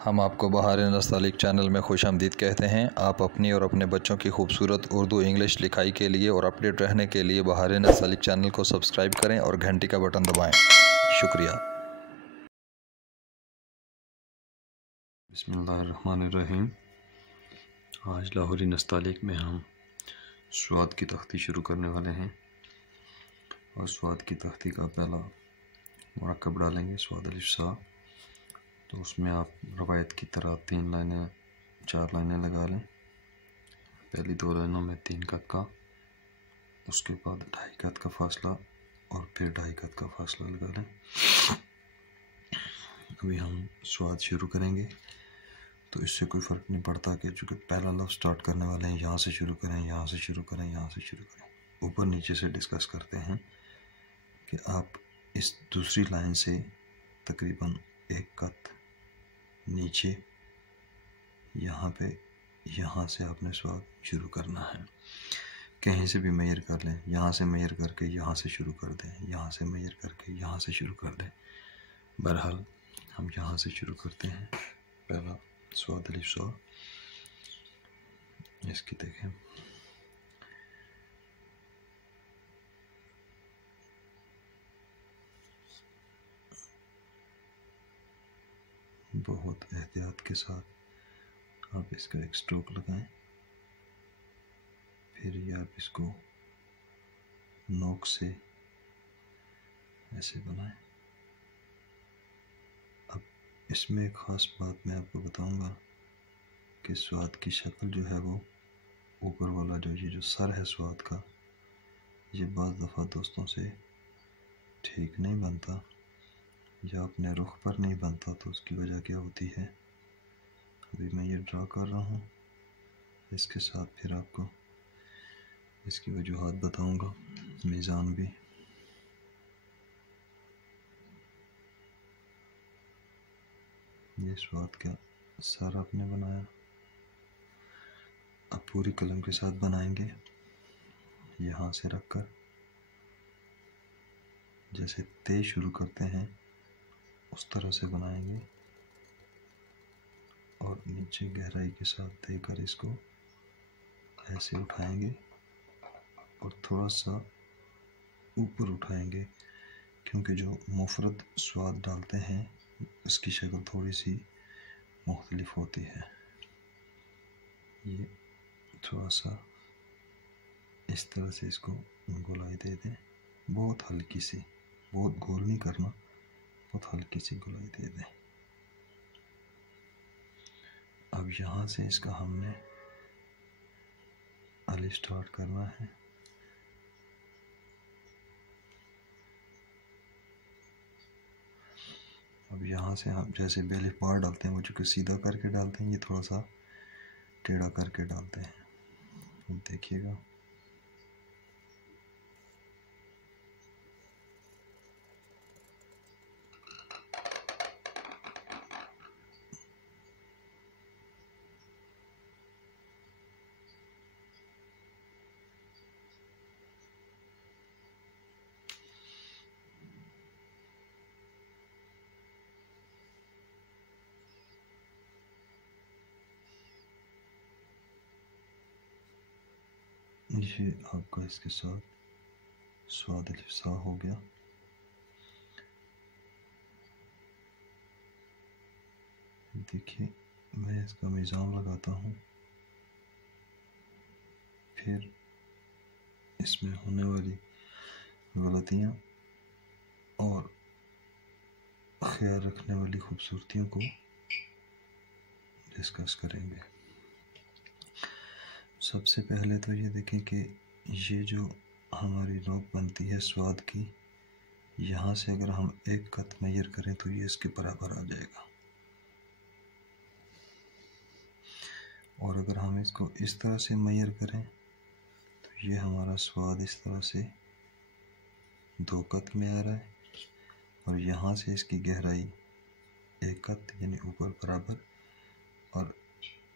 हम आपको बहार नस्तालिक चैनल में खुशामदीद कहते हैं। आप अपनी और अपने बच्चों की खूबसूरत उर्दू इंग्लिश लिखाई के लिए और अपडेट रहने के लिए बहार नस्तालिक चैनल को सब्सक्राइब करें और घंटी का बटन दबाएं। शुक्रिया। बिस्मिल्लाहिर्रहमानिर्रहीम। आज लाहौरी नस्तालिक में हम स्वाद की तख्ती शुरू करने वाले हैं और स्वाद की तख्ती का पहला मुरक्कब डालेंगे स्वाद अलिफ सा। तो उसमें आप रवायत की तरह 4 लाइनें लगा लें। पहली 2 लाइनों में 3 कत का, उसके बाद 2.5 कत का फासला और फिर 2.5 कत का फासला लगा लें। अभी हम स्वाद शुरू करेंगे तो इससे कोई फ़र्क नहीं पड़ता कि चूँकि पहला लफ्ज़ स्टार्ट करने वाले हैं, यहाँ से शुरू करें, यहाँ से शुरू करें, यहाँ से शुरू करें। ऊपर नीचे से डिस्कस करते हैं कि आप इस दूसरी लाइन से तकरीबन 1 कत नीचे यहाँ पे, यहाँ से आपने स्वाद शुरू करना है। कहीं से भी मेजर कर लें, यहाँ से मेजर करके यहाँ से शुरू कर दें, यहाँ से मेजर करके यहाँ से शुरू कर दें। बहरहाल हम यहाँ से शुरू करते हैं। पहला स्वाद अलिफ सा, इसकी देखें। बहुत एहतियात के साथ आप इसका एक स्ट्रोक लगाएं, फिर ये आप इसको नोक से ऐसे बनाएं। अब इसमें एक ख़ास बात मैं आपको बताऊंगा कि स्वाद की शक्ल जो है वो ऊपर वाला ये जो सर है स्वाद का, ये बाज़ दफ़ा दोस्तों से ठीक नहीं बनता या अपने रुख पर नहीं बनता। तो उसकी वजह क्या होती है, अभी मैं ये ड्रा कर रहा हूँ, इसके साथ फिर आपको इसकी वजूहात बताऊंगा, मीज़ान भी। ये स्वाद का सर आपने बनाया। अब पूरी कलम के साथ बनाएंगे, यहाँ से रखकर जैसे तेज शुरू करते हैं उस तरह से बनाएंगे और नीचे गहराई के साथ देकर इसको ऐसे उठाएंगे और थोड़ा सा ऊपर उठाएंगे, क्योंकि जो मुफरद स्वाद डालते हैं उसकी शक्ल थोड़ी सी मुख्तलिफ होती है। ये थोड़ा सा इस तरह से इसको गुलाई दे दें, बहुत हल्की सी, बहुत गोल नहीं करना, बहुत हल्की सी गुलाई दे दें। अब यहाँ से इसका हमने अलिफ स्टार्ट करना है। अब यहाँ से हम जैसे बेलिफ बार डालते हैं, वो चूँकि सीधा करके डालते हैं, ये थोड़ा सा टेढ़ा करके डालते हैं। अब देखिएगा, ये आपका इसके साथ स्वाद अलिफ सा हो गया। देखिए, मैं इसका मीज़ान लगाता हूँ, फिर इसमें होने वाली गलतियाँ और ख्याल रखने वाली खूबसूरतियों को डिस्कस करेंगे। सबसे पहले तो ये देखें कि ये जो हमारी नोक बनती है स्वाद की, यहाँ से अगर हम 1 कत मेजर करें तो ये इसके बराबर आ जाएगा, और अगर हम इसको इस तरह से मेजर करें तो ये हमारा स्वाद इस तरह से 2 कत में आ रहा है, और यहाँ से इसकी गहराई 1 कत यानी ऊपर बराबर, और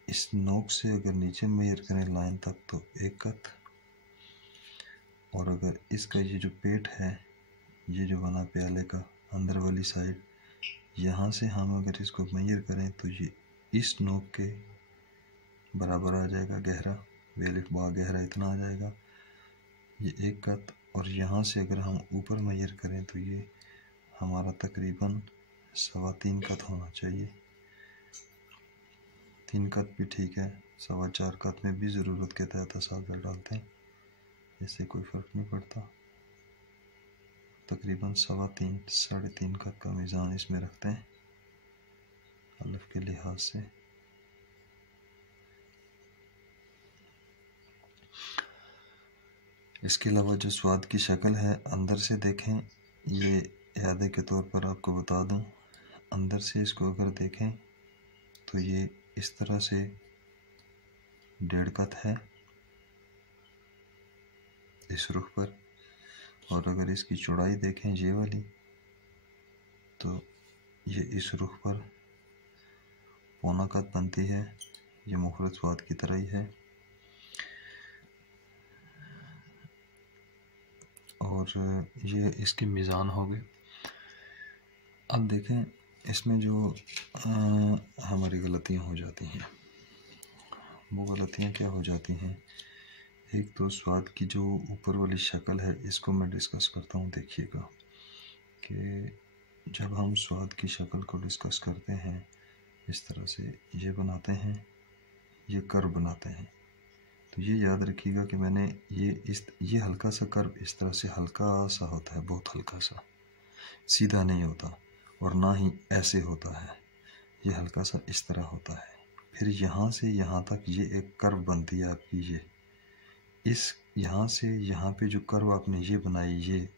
इस नोक से अगर नीचे मेजर करें लाइन तक तो 1 कत, और अगर इसका ये जो पेट है, ये जो बना प्याले का अंदर वाली साइड, यहाँ से हम अगर इसको मेजर करें तो ये इस नोक के बराबर आ जाएगा गहरा, वेलिफ बा गहरा इतना आ जाएगा, ये एक कत। और यहाँ से अगर हम ऊपर मेजर करें तो ये हमारा तकरीबन 3.25 कत होना चाहिए। 3 कत भी ठीक है, 4.25 कत में भी ज़रूरत के तहत असागर डालते हैं, इससे कोई फ़र्क नहीं पड़ता। तकरीबन 3.5 कत का मीज़ान इसमें रखते हैं अलफ के लिहाज से। इसके अलावा जो स्वाद की शक्ल है अंदर से देखें, ये यादे के तौर पर आपको बता दूं, अंदर से इसको अगर देखें तो ये इस तरह से 1.5 कत है इस रुख पर, और अगर इसकी चौड़ाई देखें ये वाली तो ये इस रुख पर 1.25 कत बनती है। ये मुखरत स्वाद की तरह ही है। और ये इसके मीज़ान हो गए। अब देखें इसमें जो हमारी गलतियाँ हो जाती हैं, वो गलतियाँ क्या हो जाती हैं। एक तो स्वाद की जो ऊपर वाली शक्ल है इसको मैं डिस्कस करता हूँ। देखिएगा कि जब हम स्वाद की शक्ल को डिस्कस करते हैं इस तरह से ये बनाते हैं, ये कर्व बनाते हैं, तो ये याद रखिएगा कि मैंने ये हल्का सा कर्व इस तरह से हल्का सा होता है, बहुत हल्का सा, सीधा नहीं होता और ना ही ऐसे होता है, ये हल्का सा इस तरह होता है। फिर यहाँ से यहाँ तक ये एक कर्व बनती है आपकी, ये इस यहाँ से यहाँ पे जो कर्व आपने ये बनाई, ये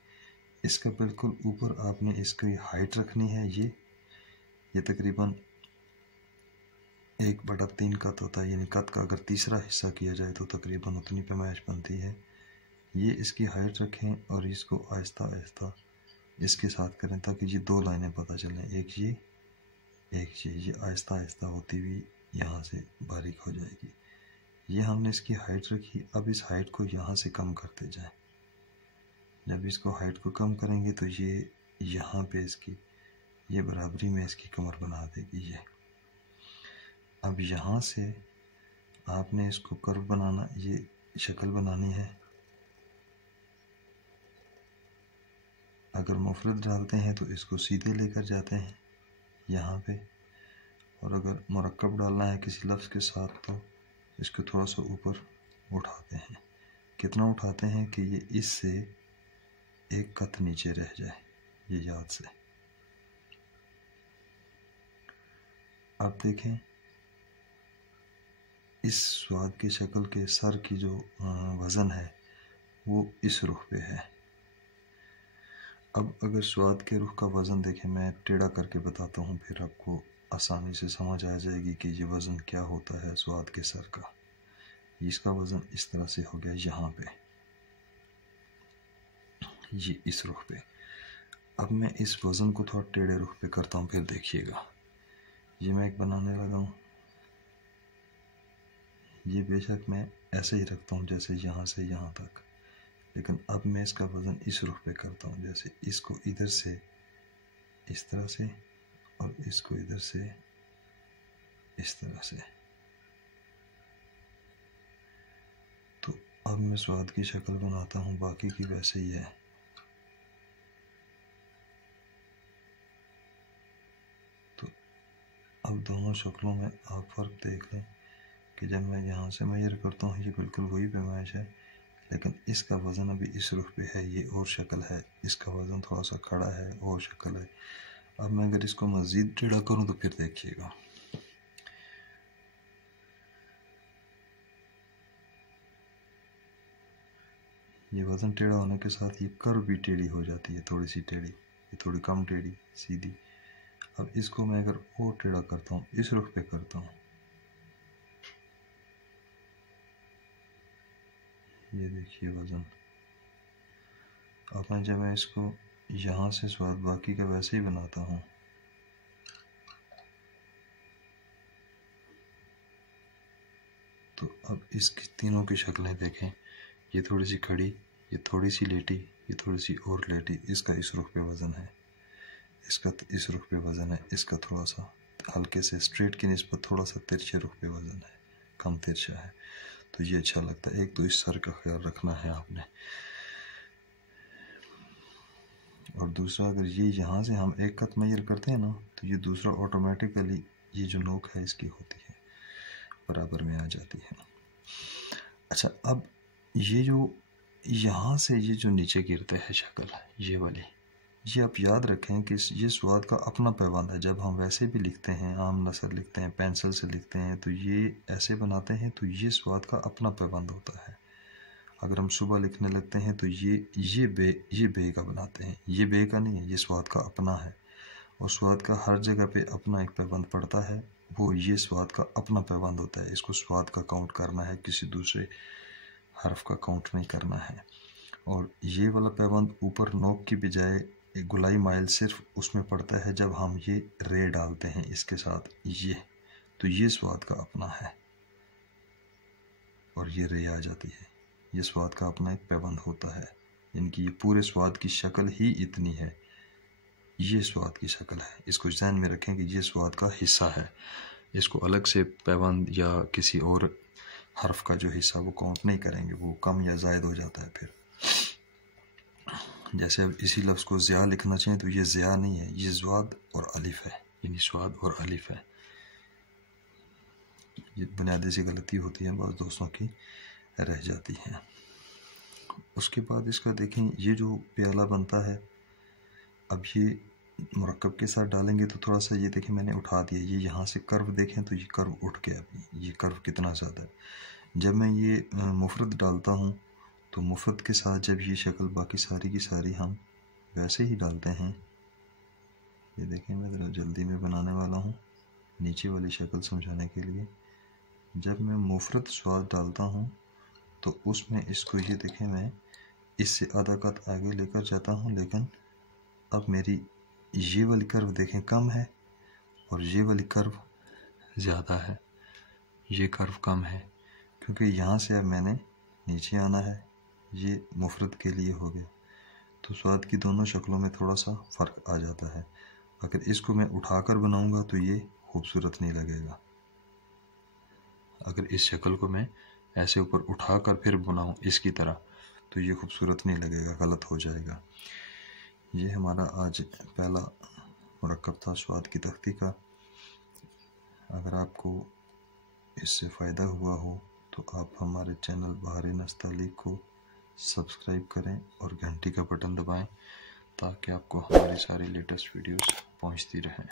इसका बिल्कुल ऊपर आपने इसकी हाइट रखनी है। ये तकरीबन 1/3 कत होता है, यानी कत का अगर तीसरा हिस्सा किया जाए तो तकरीबन उतनी पैमाइश बनती है। ये इसकी हाइट रखें और इसको आहिस्ता आहिस्ता इसके साथ करें ताकि ये 2 लाइनें पता चलें, एक ये आहिस्ता आहिस्ता होती हुई यहाँ से बारीक हो जाएगी। ये हमने इसकी हाइट रखी। अब इस हाइट को यहाँ से कम करते जाएं। जब इसको हाइट को कम करेंगे तो ये यहाँ पे इसकी ये बराबरी में इसकी कमर बना देगी ये। अब यहाँ से आपने इसको कर्व बनाना, ये शक्ल बनानी है। अगर मुफरद डालते हैं तो इसको सीधे लेकर जाते हैं यहाँ पे, और अगर मुरक्कब डालना है किसी लफ्ज़ के साथ तो इसको थोड़ा सा ऊपर उठाते हैं। कितना उठाते हैं कि ये इससे 1 कत नीचे रह जाए, ये याद से। अब देखें इस स्वाद की शक्ल के सर की जो वज़न है वो इस रुख पे है। अब अगर स्वाद के रुख का वज़न देखें, मैं टेढ़ा करके बताता हूँ, फिर आपको आसानी से समझ आ जाएगी कि ये वज़न क्या होता है स्वाद के सर का। इसका वज़न इस तरह से हो गया यहाँ पे, ये इस रुख पे। अब मैं इस वज़न को थोड़ा टेढ़े रुख पे करता हूँ, फिर देखिएगा। ये मैं एक बनाने लगा हूँ, ये बेशक मैं ऐसे ही रखता हूँ जैसे यहाँ से यहाँ तक, लेकिन अब मैं इसका वज़न इस रुख पे करता हूँ। जैसे इसको इधर से इस तरह से और इसको इधर से इस तरह से। तो अब मैं स्वाद की शक्ल बनाता हूँ, बाकी की वैसे ही है। तो अब दोनों शक्लों में आप फ़र्क देख लें कि जब मैं यहाँ से मेजर करता हूँ ये बिल्कुल वही पैमाइश है, लेकिन इसका वज़न अभी इस रुख पे है, ये और शक्ल है। इसका वज़न थोड़ा सा खड़ा है और शक्ल है। अब मैं अगर इसको मज़ीद टेढ़ा करूँ तो फिर देखिएगा, ये वज़न टेढ़ा होने के साथ ये कर्व भी टेढ़ी हो जाती है, थोड़ी सी टेढ़ी, ये थोड़ी कम टेढ़ी सीधी। अब इसको मैं अगर और टेढ़ा करता हूँ, इस रुख पे करता हूँ, ये देखिए वज़न। अब जब मैं इसको यहाँ से स्वाद बाकी का वैसे ही बनाता हूँ, तो अब इसकी तीनों की शक्लें देखें, ये थोड़ी सी खड़ी, ये थोड़ी सी लेटी, ये थोड़ी सी और लेटी। इसका इस रुख पे वज़न है। इसका इस रुख पे वज़न है, इसका थोड़ा सा हल्के से स्ट्रेट की निस्बत थोड़ा सा तिरछे रुख पे वज़न है, कम तिरछा है, तो ये अच्छा लगता है। एक तो इस सर का ख्याल रखना है आपने, और दूसरा अगर ये यहाँ से हम एक कत मेजर करते हैं ना, तो ये दूसरा ऑटोमेटिकली ये जो नोक है इसकी होती है बराबर में आ जाती है। अच्छा, अब ये जो यहाँ से ये जो नीचे गिरते हैं शक्ल, ये वाली, ये आप याद रखें कि ये स्वाद का अपना पैबंद है। जब हम वैसे भी लिखते हैं, आम नसर लिखते हैं, पेंसिल से लिखते हैं, तो ये ऐसे बनाते हैं, तो ये स्वाद का अपना पैबंद होता है। अगर हम सुबह लिखने लगते हैं तो ये बे का बनाते हैं, ये बे का नहीं है, ये स्वाद का अपना है। और स्वाद का हर जगह पे अपना एक पैबंद पड़ता है, वो ये स्वाद का अपना पैबंद होता है। इसको स्वाद का काउंट करना है, किसी दूसरे हर्फ का काउंट नहीं करना है। और ये वाला पैबंद ऊपर नोक की बजाय एक गुलाई माइल सिर्फ उसमें पड़ता है जब हम ये रे डालते हैं इसके साथ, ये तो ये स्वाद का अपना है और ये रे आ जाती है। ये स्वाद का अपना एक पैबंद होता है, इनकी ये पूरे स्वाद की शक्ल ही इतनी है, ये स्वाद की शक्ल है। इसको ध्यान में रखें कि ये स्वाद का हिस्सा है, इसको अलग से पैबंद या किसी और हर्फ का जो हिस्सा वो काउंट नहीं करेंगे, वो कम या ज़ायद हो जाता है फिर। जैसे अब इसी लफ्ज़ को ज़िया लिखना चाहिए तो ये ज़िया नहीं है, ये ज़्वाद और अलिफ है, यानी स्वाद और अलिफ है। ये बुनियादी सी गलती होती है, बहुत दोस्तों की रह जाती है। उसके बाद इसका देखें, ये जो प्याला बनता है, अब ये मुरक्कब के साथ डालेंगे तो थोड़ा सा ये देखें मैंने उठा दिया, ये यहाँ से कर्व देखें तो ये कर्व उठ गया, ये कर्व कितना ज़्यादा है। जब मैं ये मुफरद डालता हूँ तो मुफरद के साथ जब ये शक्ल बाकी सारी की सारी हम वैसे ही डालते हैं, ये देखें मैं ज़रा जल्दी में बनाने वाला हूँ नीचे वाली शक्ल समझाने के लिए। जब मैं मुफरद स्वाद डालता हूँ तो उसमें इसको ये देखें मैं इससे आधा कत आगे लेकर जाता हूँ, लेकिन अब मेरी ये वाली कर्व देखें कम है और ये वाली कर्व ज़्यादा है, ये कर्व कम है, क्योंकि यहाँ से अब मैंने नीचे आना है, ये मुफरद के लिए हो गया। तो स्वाद की दोनों शक्लों में थोड़ा सा फ़र्क आ जाता है। अगर इसको मैं उठाकर बनाऊंगा तो ये खूबसूरत नहीं लगेगा, अगर इस शक्ल को मैं ऐसे ऊपर उठाकर फिर बनाऊं इसकी तरह तो ये खूबसूरत नहीं लगेगा, गलत हो जाएगा। ये हमारा आज पहला मुरक्कब था स्वाद की तख्ती का। अगर आपको इससे फ़ायदा हुआ हो तो आप हमारे चैनल बहारे नस्तालीक को सब्सक्राइब करें और घंटी का बटन दबाएं ताकि आपको हमारी सारी लेटेस्ट वीडियोस पहुंचती रहें।